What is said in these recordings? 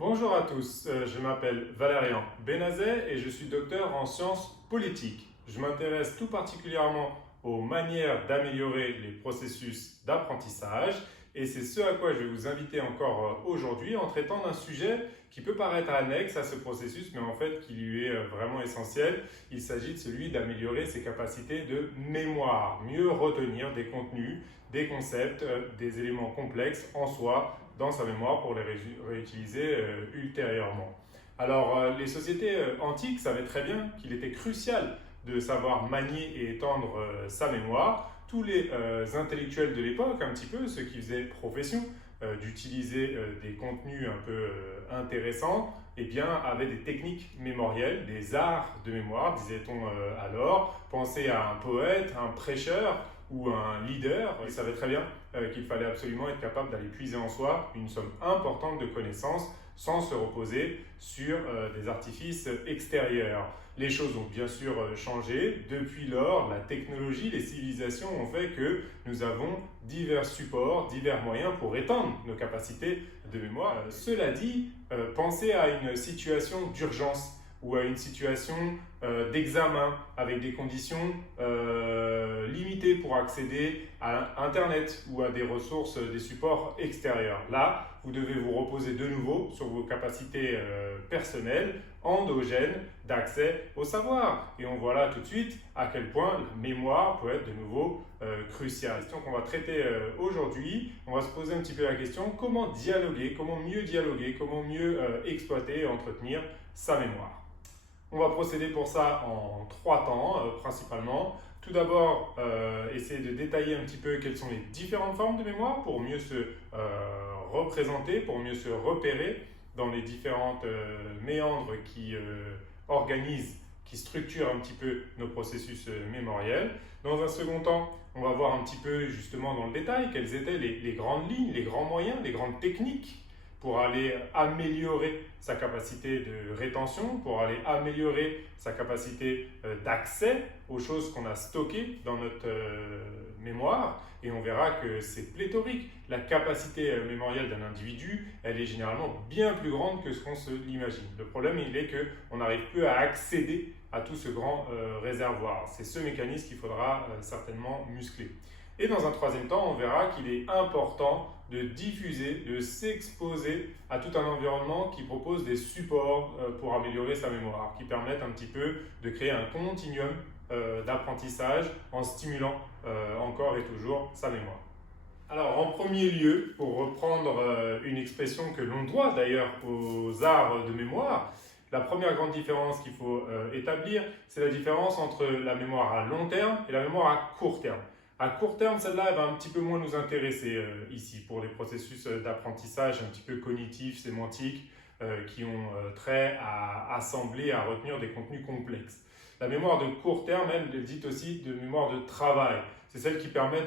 Bonjour à tous, je m'appelle Valérian Benazet et je suis docteur en sciences politiques. Je m'intéresse tout particulièrement aux manières d'améliorer les processus d'apprentissage et c'est ce à quoi je vais vous inviter encore aujourd'hui en traitant d'un sujet qui peut paraître annexe à ce processus mais en fait qui lui est vraiment essentiel. Il s'agit de celui d'améliorer ses capacités de mémoire, mieux retenir des contenus, des concepts, des éléments complexes en soi dans sa mémoire pour les réutiliser ultérieurement. Alors, les sociétés antiques savaient très bien qu'il était crucial de savoir manier et étendre sa mémoire. Tous les intellectuels de l'époque, un petit peu, ceux qui faisaient profession d'utiliser des contenus un peu intéressants, eh bien, avaient des techniques mémorielles, des arts de mémoire, disait-on alors. Pensez à un poète, un prêcheur ou un leader. Ils savaient très bien qu'il fallait absolument être capable d'aller puiser en soi une somme importante de connaissances sans se reposer sur des artifices extérieurs. Les choses ont bien sûr changé. Depuis lors, la technologie, les civilisations ont fait que nous avons divers supports, divers moyens pour étendre nos capacités de mémoire. Cela dit, pensez à une situation d'urgence ou à une situation d'examen avec des conditions limitées pour accéder à Internet ou à des ressources, des supports extérieurs. Là, vous devez vous reposer de nouveau sur vos capacités personnelles, endogènes, d'accès au savoir. Et on voit là tout de suite à quel point la mémoire peut être de nouveau cruciale. La question qu'on va traiter aujourd'hui, on va se poser un petit peu la question comment dialoguer, comment mieux exploiter et entretenir sa mémoire. On va procéder pour ça en trois temps principalement. Tout d'abord, essayer de détailler un petit peu quelles sont les différentes formes de mémoire pour mieux se représenter, pour mieux se repérer dans les différentes méandres qui organisent, qui structurent un petit peu nos processus mémoriels. Dans un second temps, on va voir un petit peu justement dans le détail quelles étaient les grandes lignes, les grands moyens, les grandes techniques pour aller améliorer sa capacité de rétention, pour aller améliorer sa capacité d'accès aux choses qu'on a stockées dans notre mémoire. Et on verra que c'est pléthorique. La capacité mémorielle d'un individu, elle est généralement bien plus grande que ce qu'on se l'imagine. Le problème, il est qu'on n'arrive plus à accéder à tout ce grand réservoir. C'est ce mécanisme qu'il faudra certainement muscler. Et dans un troisième temps, on verra qu'il est important de diffuser, de s'exposer à tout un environnement qui propose des supports pour améliorer sa mémoire, qui permettent un petit peu de créer un continuum d'apprentissage en stimulant encore et toujours sa mémoire. Alors, en premier lieu, pour reprendre une expression que l'on doit d'ailleurs aux arts de mémoire, la première grande différence qu'il faut établir, c'est la différence entre la mémoire à long terme et la mémoire à court terme. À court terme, celle-là, elle va un petit peu moins nous intéresser ici pour les processus d'apprentissage un petit peu cognitifs, sémantiques, qui ont trait à assembler, à retenir des contenus complexes. La mémoire de court terme, elle est dite aussi de mémoire de travail. C'est celle qui permet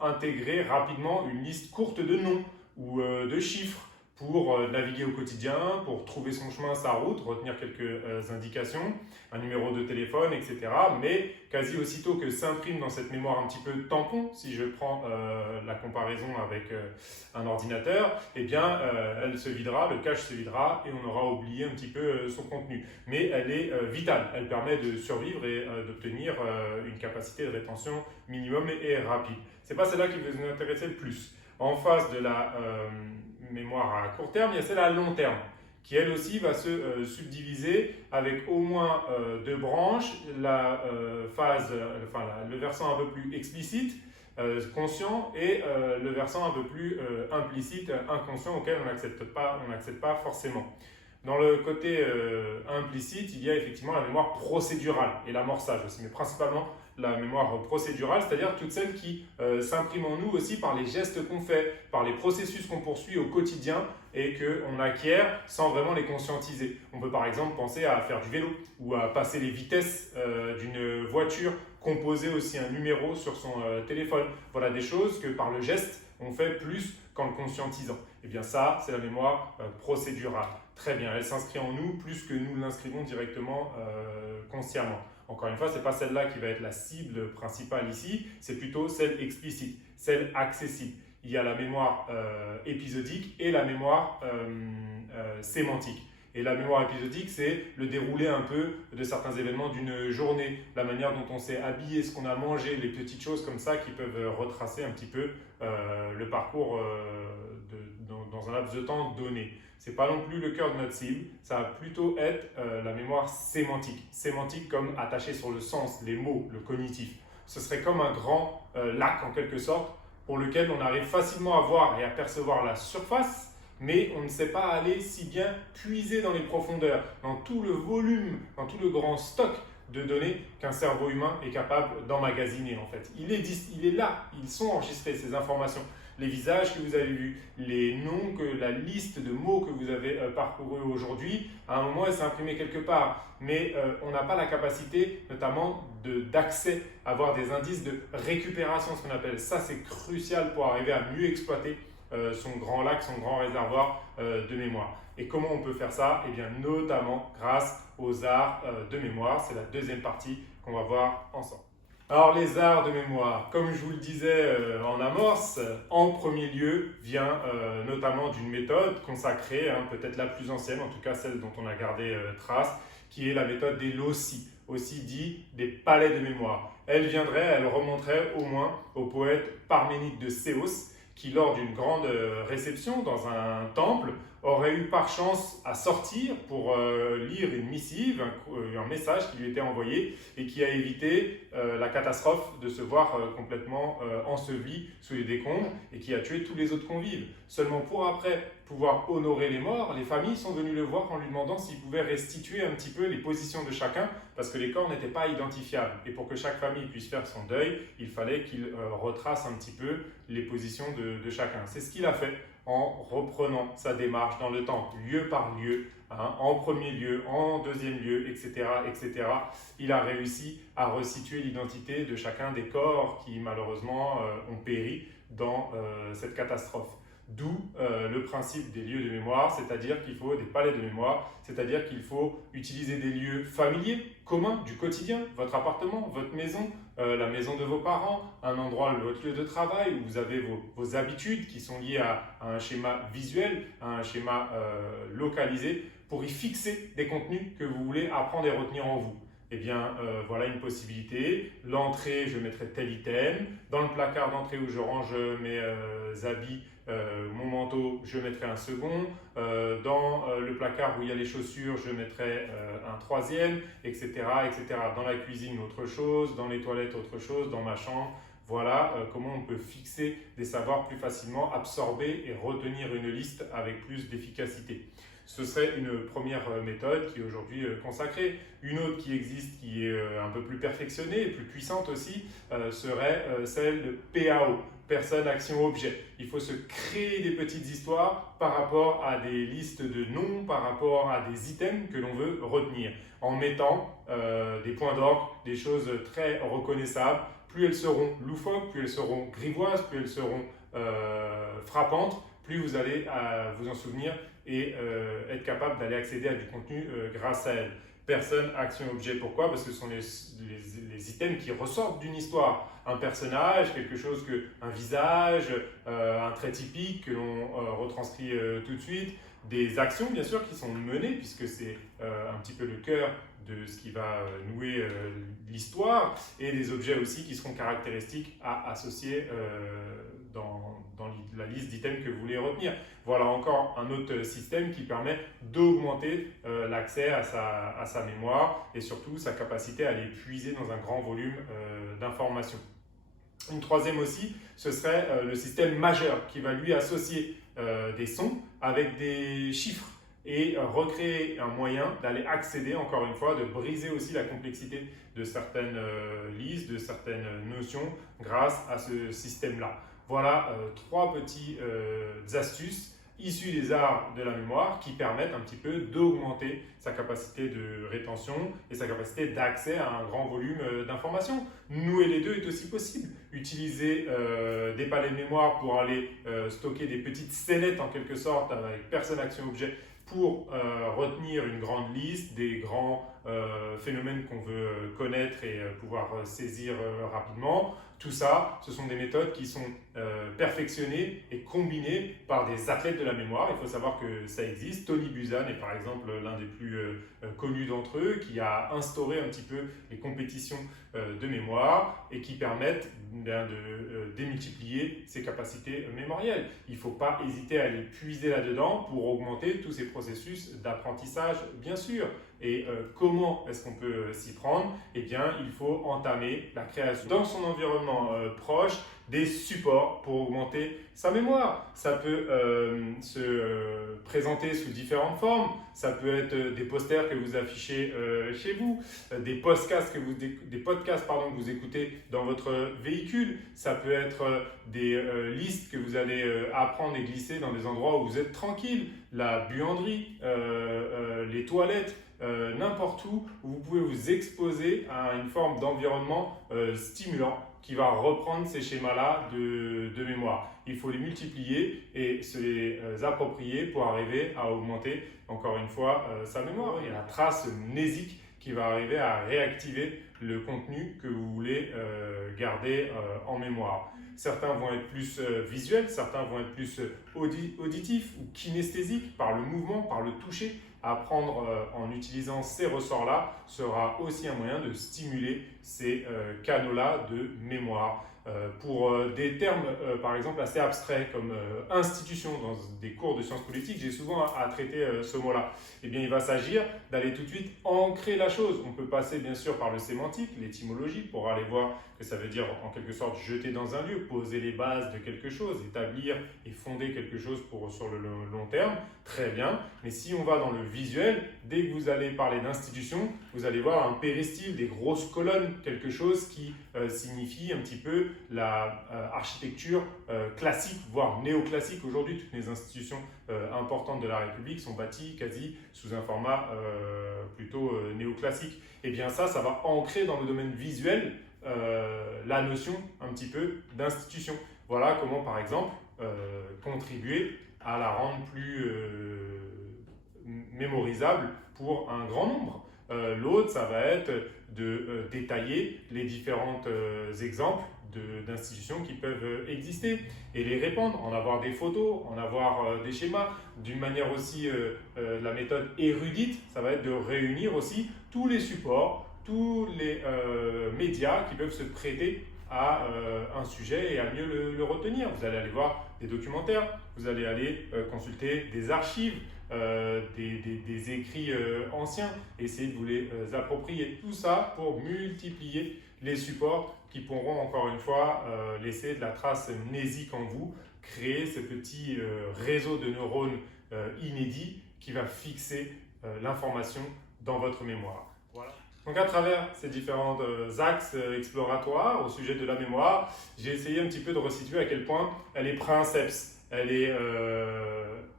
d'intégrer rapidement une liste courte de noms ou de chiffres pour naviguer au quotidien, pour trouver son chemin, sa route, retenir quelques indications, un numéro de téléphone, etc. Mais quasi aussitôt que s'imprime dans cette mémoire un petit peu tampon, si je prends la comparaison avec un ordinateur, eh bien elle se videra, le cache se videra et on aura oublié un petit peu son contenu. Mais elle est vitale, elle permet de survivre et d'obtenir une capacité de rétention minimum et rapide. C'est pas celle-là qui va nous intéresser le plus. En face de la mémoire à court terme, il y a celle à long terme, qui elle aussi va se subdiviser avec au moins deux branches, la phase, le versant un peu plus explicite, conscient, et le versant un peu plus implicite, inconscient, auquel on n'accède pas forcément. Dans le côté implicite, il y a effectivement la mémoire procédurale et l'amorçage aussi, mais principalement la mémoire procédurale, c'est-à-dire toute celle qui s'imprime en nous aussi par les gestes qu'on fait, par les processus qu'on poursuit au quotidien et qu'on acquiert sans vraiment les conscientiser. On peut par exemple penser à faire du vélo ou à passer les vitesses d'une voiture, composer aussi un numéro sur son téléphone. Voilà des choses que par le geste, on fait plus qu'en le conscientisant. Et bien ça, c'est la mémoire procédurale. Très bien, elle s'inscrit en nous plus que nous l'inscrivons directement consciemment. Encore une fois, ce n'est pas celle-là qui va être la cible principale ici, c'est plutôt celle explicite, celle accessible. il y a la mémoire épisodique et la mémoire sémantique. Et la mémoire épisodique, c'est le déroulé un peu de certains événements d'une journée, la manière dont on s'est habillé, ce qu'on a mangé, les petites choses comme ça qui peuvent retracer un petit peu le parcours dans un laps de temps donné. Ce n'est pas non plus le cœur de notre cible, ça va plutôt être la mémoire sémantique. Sémantique comme attaché sur le sens, les mots, le cognitif. Ce serait comme un grand lac en quelque sorte, pour lequel on arrive facilement à voir et à percevoir la surface, mais on ne sait pas aller si bien puiser dans les profondeurs, dans tout le volume, dans tout le grand stock de données qu'un cerveau humain est capable d'emmagasiner en fait. Il est là, ils sont enregistrés ces informations. Les visages que vous avez vus, les noms, la liste de mots que vous avez parcourus aujourd'hui, à un moment elle s'est imprimée quelque part, mais on n'a pas la capacité notamment d'accès, à avoir des indices de récupération, ce qu'on appelle. Ça c'est crucial pour arriver à mieux exploiter son grand lac, son grand réservoir de mémoire. Et comment on peut faire ça? Eh bien, notamment grâce aux arts de mémoire. C'est la deuxième partie qu'on va voir ensemble. Alors, les arts de mémoire, comme je vous le disais en amorce, en premier lieu vient notamment d'une méthode consacrée, peut-être la plus ancienne, en tout cas celle dont on a gardé trace, qui est la méthode des loci, aussi dit des palais de mémoire. Elle remonterait au moins au poète Parménide de Céos, qui lors d'une grande réception dans un temple aurait eu par chance à sortir pour lire une missive, un message qui lui était envoyé et qui a évité la catastrophe de se voir complètement enseveli sous les décombres et qui a tué tous les autres convives. Seulement pour après pouvoir honorer les morts, les familles sont venues le voir en lui demandant s'il pouvait restituer un petit peu les positions de chacun parce que les corps n'étaient pas identifiables. Et pour que chaque famille puisse faire son deuil, il fallait qu'il retrace un petit peu les positions de chacun. C'est ce qu'il a fait en reprenant sa démarche dans le temps, lieu par lieu, en premier lieu, en deuxième lieu, etc., etc. Il a réussi à resituer l'identité de chacun des corps qui malheureusement ont péri dans cette catastrophe. D'où le principe des lieux de mémoire, c'est-à-dire qu'il faut des palais de mémoire, c'est-à-dire qu'il faut utiliser des lieux familiers, communs, du quotidien, votre appartement, votre maison, la maison de vos parents, un endroit, votre lieu de travail où vous avez vos habitudes qui sont liées à un schéma visuel, à un schéma localisé, pour y fixer des contenus que vous voulez apprendre et retenir en vous. Eh bien, voilà une possibilité. L'entrée, je mettrai tel item. Dans le placard d'entrée où je range mes habits, mon manteau, je mettrai un second. Dans le placard où il y a les chaussures, je mettrai un troisième, etc., etc. Dans la cuisine, autre chose. Dans les toilettes, autre chose. Dans ma chambre. Voilà comment on peut fixer des savoirs plus facilement, absorber et retenir une liste avec plus d'efficacité. Ce serait une première méthode qui est aujourd'hui consacrée. Une autre qui existe, qui est un peu plus perfectionnée et plus puissante aussi, serait celle de PAO, personne, action, objet. Il faut se créer des petites histoires par rapport à des listes de noms, par rapport à des items que l'on veut retenir, en mettant des points d'orgue, des choses très reconnaissables. Plus elles seront loufoques, plus elles seront grivoises, plus elles seront frappantes, plus vous allez vous en souvenir et être capable d'aller accéder à du contenu grâce à elles. Personne, action, objet. Pourquoi? Parce que ce sont les items qui ressortent d'une histoire. Un personnage, quelque chose un visage, un trait typique que l'on retranscrit tout de suite. Des actions, bien sûr, qui sont menées, puisque c'est un petit peu le cœur de ce qui va nouer l'histoire, et des objets aussi qui seront caractéristiques à associer dans la liste d'items que vous voulez retenir. Voilà encore un autre système qui permet d'augmenter l'accès à sa mémoire et surtout sa capacité à aller puiser dans un grand volume d'informations. Une troisième aussi, ce serait le système majeur qui va lui associer des sons avec des chiffres et recréer un moyen d'aller accéder, encore une fois, de briser aussi la complexité de certaines listes, de certaines notions grâce à ce système-là. Voilà trois petites astuces issues des arts de la mémoire qui permettent un petit peu d'augmenter sa capacité de rétention et sa capacité d'accès à un grand volume d'informations. Nouer les deux est aussi possible. Utiliser des palais de mémoire pour aller stocker des petites scénettes en quelque sorte avec personne, action, objet pour retenir une grande liste, des grands phénomène qu'on veut connaître et pouvoir saisir rapidement. Tout ça, ce sont des méthodes qui sont perfectionnées et combinées par des athlètes de la mémoire. Il faut savoir que ça existe. Tony Buzan est par exemple l'un des plus connus d'entre eux, qui a instauré un petit peu les compétitions de mémoire et qui permettent de démultiplier ses capacités mémorielles. Il ne faut pas hésiter à aller puiser là-dedans pour augmenter tous ces processus d'apprentissage, bien sûr. Et comment est-ce qu'on peut s'y prendre? Eh bien, il faut entamer la création dans son environnement proche des supports pour augmenter sa mémoire. Ça peut se présenter sous différentes formes. Ça peut être des posters que vous affichez chez vous, des podcasts que vous écoutez dans votre véhicule. Ça peut être des listes que vous allez apprendre et glisser dans des endroits où vous êtes tranquille. La buanderie, les toilettes. N'importe où vous pouvez vous exposer à une forme d'environnement stimulant qui va reprendre ces schémas-là de mémoire. Il faut les multiplier et se les approprier pour arriver à augmenter, encore une fois, sa mémoire. Il y a la trace mnésique qui va arriver à réactiver le contenu que vous voulez garder en mémoire. Certains vont être plus visuels, certains vont être plus auditifs ou kinesthésiques, par le mouvement, par le toucher. Apprendre en utilisant ces ressorts-là sera aussi un moyen de stimuler ces canaux-là de mémoire. Pour des termes, par exemple, assez abstraits comme institution, dans des cours de sciences politiques, j'ai souvent à traiter ce mot-là. Eh bien, il va s'agir d'aller tout de suite ancrer la chose. On peut passer bien sûr par le sémantique, l'étymologie, pour aller voir que ça veut dire en quelque sorte jeter dans un lieu, poser les bases de quelque chose, établir et fonder quelque chose sur le long terme. Très bien, mais si on va dans le visuel, dès que vous allez parler d'institution, vous allez voir un péristyle, des grosses colonnes, quelque chose qui signifie un petit peu la architecture classique, voire néoclassique. Aujourd'hui, toutes les institutions importantes de la République sont bâties quasi sous un format plutôt néoclassique. Et bien ça va ancrer dans le domaine visuel la notion un petit peu d'institution. Voilà comment, par exemple, contribuer à la rendre plus mémorisable pour un grand nombre. L'autre, ça va être de détailler les différents exemples d'institutions qui peuvent exister et les répandre, en avoir des photos, en avoir des schémas. D'une manière aussi, la méthode érudite, ça va être de réunir aussi tous les supports, tous les médias qui peuvent se prêter à un sujet et à mieux le retenir. Vous allez aller voir des documentaires, vous allez aller consulter des archives, des écrits anciens, essayer de vous les approprier. Tout ça pour multiplier les supports qui pourront encore une fois laisser de la trace mnésique en vous, créer ce petit réseau de neurones inédit qui va fixer l'information dans votre mémoire. Voilà. Donc à travers ces différents axes exploratoires au sujet de la mémoire, j'ai essayé un petit peu de resituer à quel point elle est princeps, elle est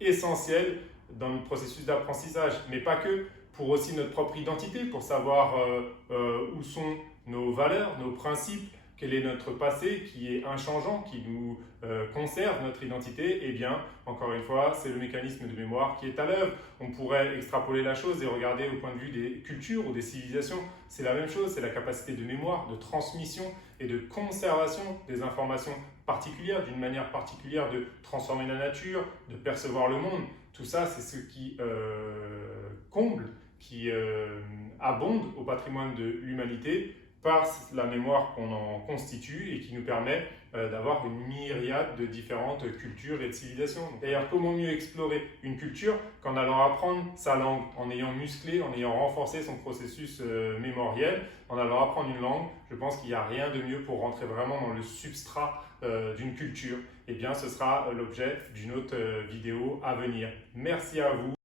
essentielle dans le processus d'apprentissage, mais pas que, pour aussi notre propre identité, pour savoir où sont nos valeurs, nos principes, quel est notre passé qui est inchangeant, qui nous conserve notre identité. Eh bien, encore une fois, c'est le mécanisme de mémoire qui est à l'œuvre. On pourrait extrapoler la chose et regarder au point de vue des cultures ou des civilisations. C'est la même chose, c'est la capacité de mémoire, de transmission et de conservation des informations particulières, d'une manière particulière de transformer la nature, de percevoir le monde. Tout ça, c'est ce qui comble, qui abonde au patrimoine de l'humanité par la mémoire qu'on en constitue et qui nous permet d'avoir une myriade de différentes cultures et de civilisations. D'ailleurs, comment mieux explorer une culture qu'en allant apprendre sa langue, en ayant musclé, en ayant renforcé son processus mémoriel, en allant apprendre une langue. Je pense qu'il n'y a rien de mieux pour rentrer vraiment dans le substrat d'une culture. Eh bien, ce sera l'objet d'une autre vidéo à venir. Merci à vous.